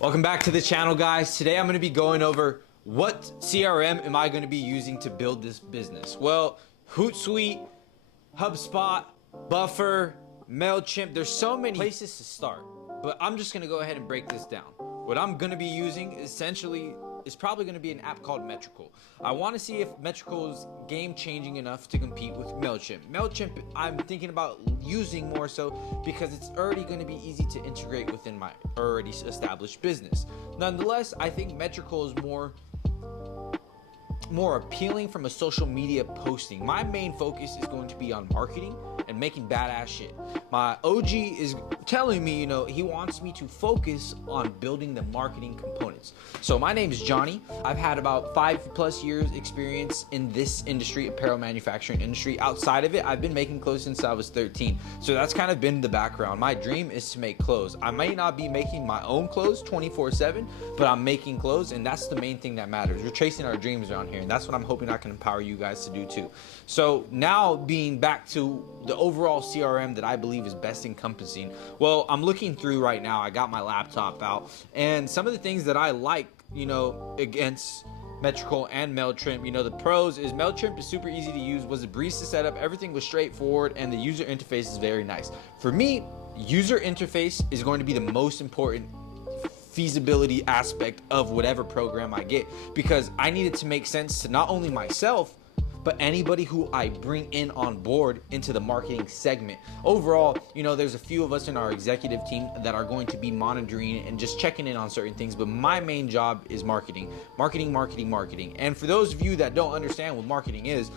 Welcome back to the channel, guys. Today I'm going to be going over what CRM am I going to be using to build this business. Well, Hootsuite, HubSpot, Buffer, Mailchimp, there's so many places to start, but I'm just going to go ahead and break this down. What I'm going to be using essentially is probably going to be an app called Metricool. I want to see if Metricool is game changing enough to compete with Mailchimp. Mailchimp, I'm thinking about using more so because it's already going to be easy to integrate within my already established business. Nonetheless, I think Metricool is more appealing from a social media posting. My main focus is going to be on marketing and making badass shit. My OG is telling me, he wants me to focus on building the marketing components. So my name is Johnny. I've had about 5+ years experience in this industry, apparel manufacturing industry. Outside of it, I've been making clothes since I was 13. So that's kind of been the background. My dream is to make clothes. I may not be making my own clothes 24/7, but I'm making clothes, and that's the main thing that matters. We're chasing our dreams around here, and that's what I'm hoping I can empower you guys to do too. So now being back to the overall CRM that I believe is best encompassing. Well, I'm looking through right now. I got my laptop out, and some of the things that I like, against Metricool and Mailchimp, the pros is Mailchimp is super easy to use, was a breeze to set up, everything was straightforward, and the user interface is very nice. For me, user interface is going to be the most important feasibility aspect of whatever program I get, because I need it to make sense to not only myself, but anybody who I bring in on board into the marketing segment. Overall, there's a few of us in our executive team that are going to be monitoring and just checking in on certain things, but my main job is marketing. And for those of you that don't understand what marketing is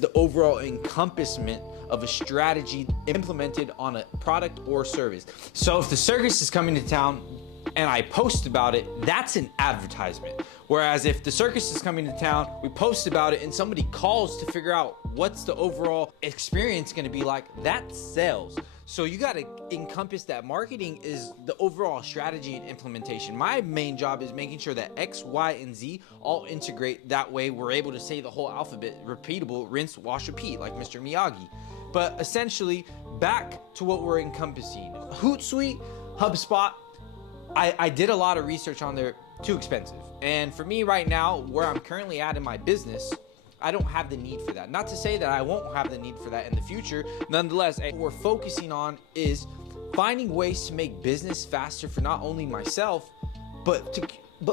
the overall encompassment of a strategy implemented on a product or service. So if the circus is coming to town and I post about it, that's an advertisement. Whereas if the circus is coming to town, we post about it and somebody calls to figure out what's the overall experience gonna be like, that's sales. So you gotta encompass that marketing is the overall strategy and implementation. My main job is making sure that X, Y, and Z all integrate. That way we're able to say the whole alphabet, repeatable, rinse, wash, repeat, like Mr. Miyagi. But essentially, back to what we're encompassing. Hootsuite, HubSpot, I did a lot of research on there, too expensive. And for me right now, where I'm currently at in my business, I don't have the need for that. Not to say that I won't have the need for that in the future. Nonetheless, what we're focusing on is finding ways to make business faster for not only myself, but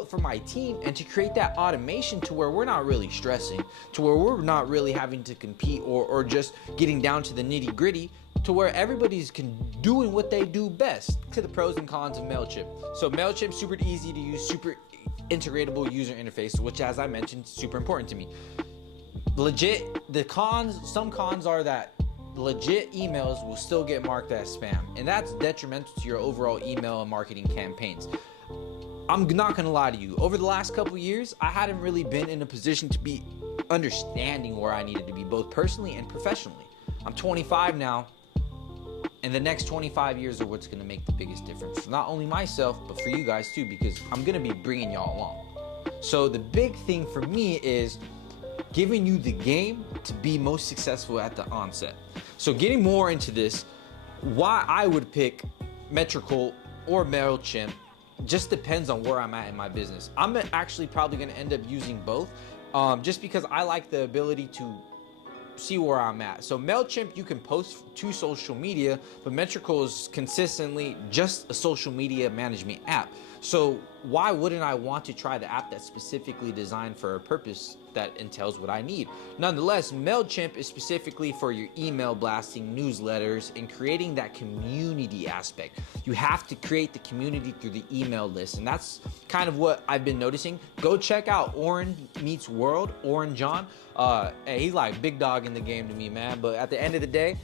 for my team, and to create that automation to where we're not really stressing, to where we're not really having to compete or just getting down to the nitty gritty, to where everybody's doing what they do best. To the pros and cons of Mailchimp. So Mailchimp, super easy to use, super integratable user interface, which, as I mentioned, super important to me. Legit, some cons are that legit emails will still get marked as spam, and that's detrimental to your overall email and marketing campaigns. I'm not gonna lie to you, over the last couple years, I hadn't really been in a position to be understanding where I needed to be, both personally and professionally. I'm 25 now, and the next 25 years are what's gonna make the biggest difference for not only myself, but for you guys too, because I'm gonna be bringing y'all along. So the big thing for me is giving you the game to be most successful at the onset. So getting more into this, why I would pick Metricool or Mailchimp just depends on where I'm at in my business. I'm actually probably gonna end up using both, just because I like the ability to see where I'm at. So Mailchimp, you can post to social media, but Metricool is consistently just a social media management app. So why wouldn't I want to try the app that's specifically designed for a purpose that entails what I need? Nonetheless, Mailchimp is specifically for your email blasting, newsletters, and creating that community aspect. You have to create the community through the email list, and that's kind of what I've been noticing. Go check out Oren Meets World, Oren John. He's like big dog in the game to me, man. But at the end of the day,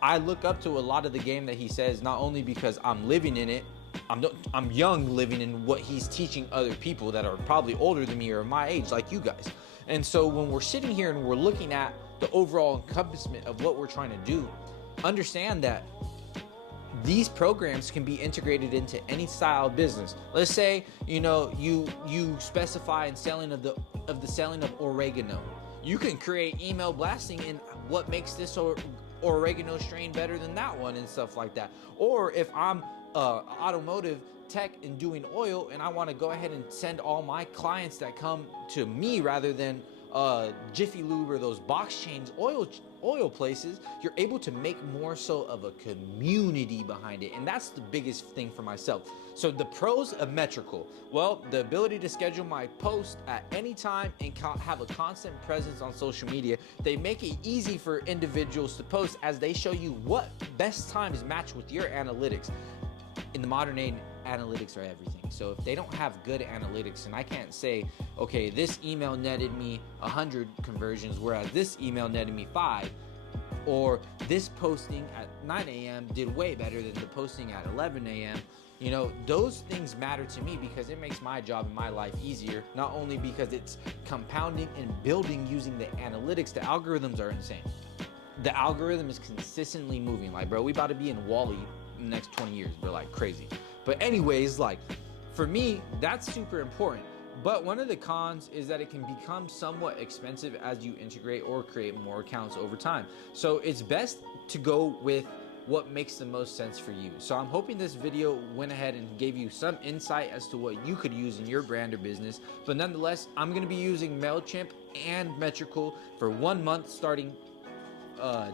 I look up to a lot of the game that he says, not only because I'm living in it, I'm young living in what he's teaching other people that are probably older than me or my age, like you guys. And so when we're sitting here and we're looking at the overall encompassment of what we're trying to do, understand that these programs can be integrated into any style of business. Let's say, you specify in selling of the selling of oregano. You can create email blasting in what makes this oregano strain better than that one and stuff like that. Or if I'm automotive tech and doing oil, and I want to go ahead and send all my clients that come to me rather than Jiffy Lube or those box chains oil places, you're able to make more so of a community behind it. And that's the biggest thing for myself. So the pros of Metricool, well, the ability to schedule my post at any time and have a constant presence on social media. They make it easy for individuals to post as they show you what best times match with your analytics. In the modern age, analytics are everything. So if they don't have good analytics, and I can't say, okay, this email netted me 100 conversions, whereas this email netted me 5, or this posting at 9 a.m. did way better than the posting at 11 a.m. You know, those things matter to me because it makes my job and my life easier, not only because it's compounding and building using the analytics. The algorithms are insane. The algorithm is consistently moving. Like, bro, we about to be in Wall-E in the next 20 years, bro, like crazy. But anyways, like, for me, that's super important. But one of the cons is that it can become somewhat expensive as you integrate or create more accounts over time. So it's best to go with what makes the most sense for you. So I'm hoping this video went ahead and gave you some insight as to what you could use in your brand or business. But nonetheless, I'm going to be using Mailchimp and Metricool for 1 month starting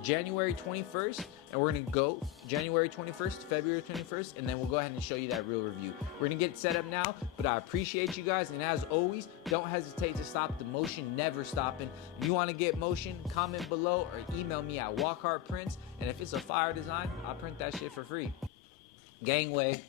January 21st, and we're gonna go January 21st to February 21st, and then we'll go ahead and show you that real review. We're gonna get set up now, but I appreciate you guys, and as always, don't hesitate to stop the motion, never stopping. If you want to get motion, comment below or email me at walkhartprints, and if it's a fire design, I'll print that shit for free. Gangway.